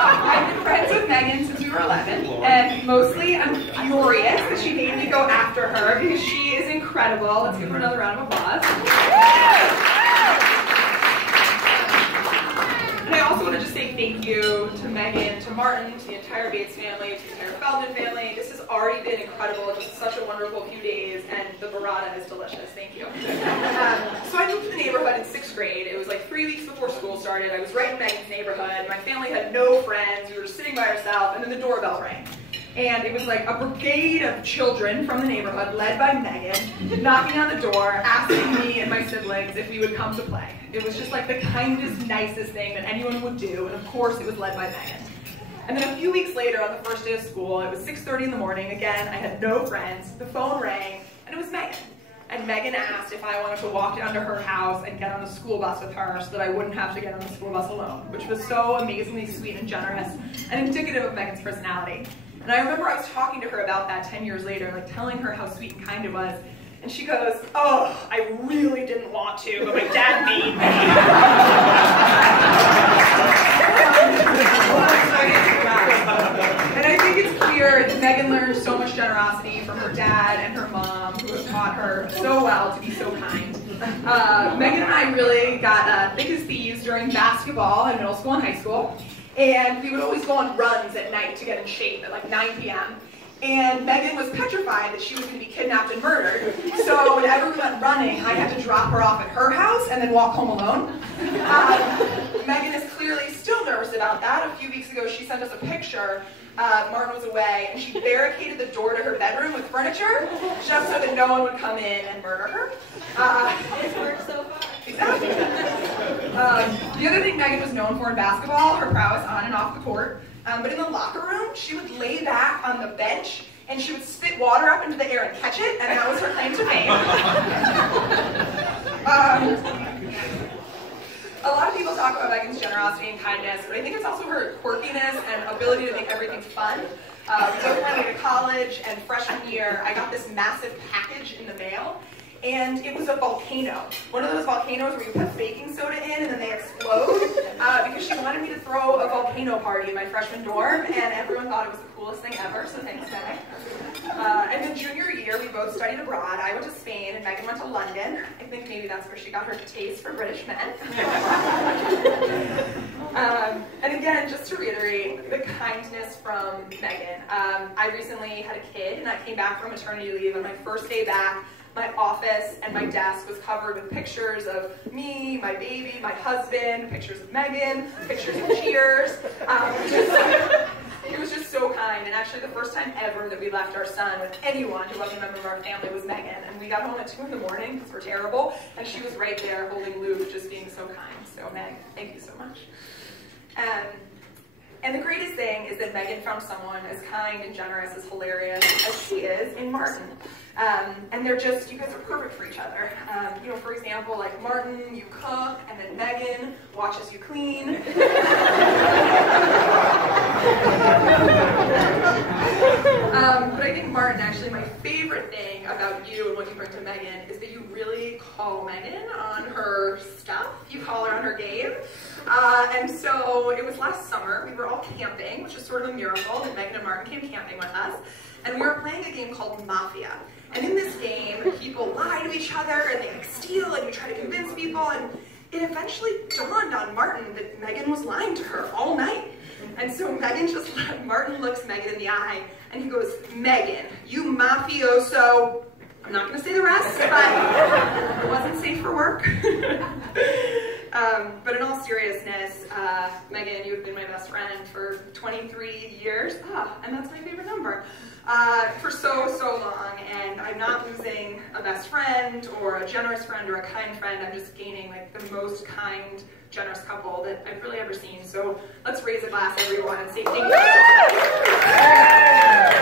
I've been friends with Megan since we were 11, and mostly I'm furious that she made me go after her because she is incredible. Let's give her another round of applause. And I also want to just say thank you to Megan, to Martin, to the entire Bates family, to the entire Feldman family. This has already been incredible. Just such a wonderful few days, and the burrata is delicious. Thank you. So I moved to the neighborhood in 6th grade. It was like 3 weeks before school started. I was right in Megan's neighborhood. My family had no friends. We were just sitting by ourselves, and then the doorbell rang. And it was like a brigade of children from the neighborhood, led by Megan, knocking on the door, asking me and my siblings if we would come to play. It was just like the kindest, nicest thing that anyone would do, and of course it was led by Megan. And then a few weeks later, on the first day of school, it was 6:30 in the morning, again, I had no friends, the phone rang, and it was Megan. And Megan asked if I wanted to walk down to her house and get on the school bus with her so that I wouldn't have to get on the school bus alone, which was so amazingly sweet and generous and indicative of Megan's personality. And I remember I was talking to her about that 10 years later, like telling her how sweet and kind it was. And she goes, "Oh, I really didn't want to, but my dad made me." And I think it's clear that Megan learned so much generosity from her dad and her mom, who have taught her so well to be so kind. Megan and I really got thick as thieves during basketball in middle school and high school. And we would always go on runs at night to get in shape at like 9 p.m. And Megan was petrified that she was going to be kidnapped and murdered. So whenever we went running, I had to drop her off at her house and then walk home alone. Megan is clearly still nervous about that. A few weeks ago, she sent us a picture. Martin was away, and she barricaded the door to her bedroom with furniture just so that no one would come in and murder her. It's worked so far. Exactly. The other thing Megan was known for in basketball, her prowess on and off the court. But in the locker room, she would lay back on the bench and she would spit water up into the air and catch it, and that was her claim to fame. A lot of people talk about Megan's generosity and kindness, but I think it's also her quirkiness and ability to make everything fun. We both went away to college, and freshman year, I got this massive package in the mail. And it was a volcano. One of those volcanoes where you put baking soda in and then they explode, because she wanted me to throw a volcano party in my freshman dorm, and everyone thought it was the coolest thing ever, so thanks, Meg. And then junior year, we both studied abroad. I went to Spain and Megan went to London. I think maybe that's where she got her taste for British men. And again, just to reiterate, the kindness from Megan. I recently had a kid and I came back from maternity leave, and my first day back, my office and my desk was covered with pictures of me, my baby, my husband, pictures of Megan, pictures of Cheers. It was just so kind, and actually the first time ever that we left our son with anyone who wasn't a member of our family was Megan, and we got home at 2 in the morning because we're terrible, and she was right there holding Luke, just being so kind. So Meg, thank you so much. And the greatest thing is that Megan found someone as kind and generous, as hilarious as she is in Martin. And they're just, you guys are perfect for each other. You know, for example, like Martin, you cook, and then Megan watches you clean. But I think Martin, actually, my favorite thing about you and what you bring to Megan is that you really call Megan on her stuff. You call her on her game. And so it was last summer, we were all camping, which is sort of a miracle that Megan and Martin came camping with us. And we were playing a game called Mafia. And in this game, people lie to each other and they like steal and you try to convince people. And it eventually dawned on Martin that Megan was lying to her all night. And so Martin looks Megan in the eye and he goes, "Megan, you mafioso." I'm not going to say the rest, but it wasn't safe for work. But in all seriousness, Megan, you have been my best friend for 23 years, and that's my favorite number, for so long, and I'm not losing a best friend or a generous friend or a kind friend. I'm just gaining like the most kind, generous couple that I've really ever seen. So let's raise a glass, everyone, and say thank you so much.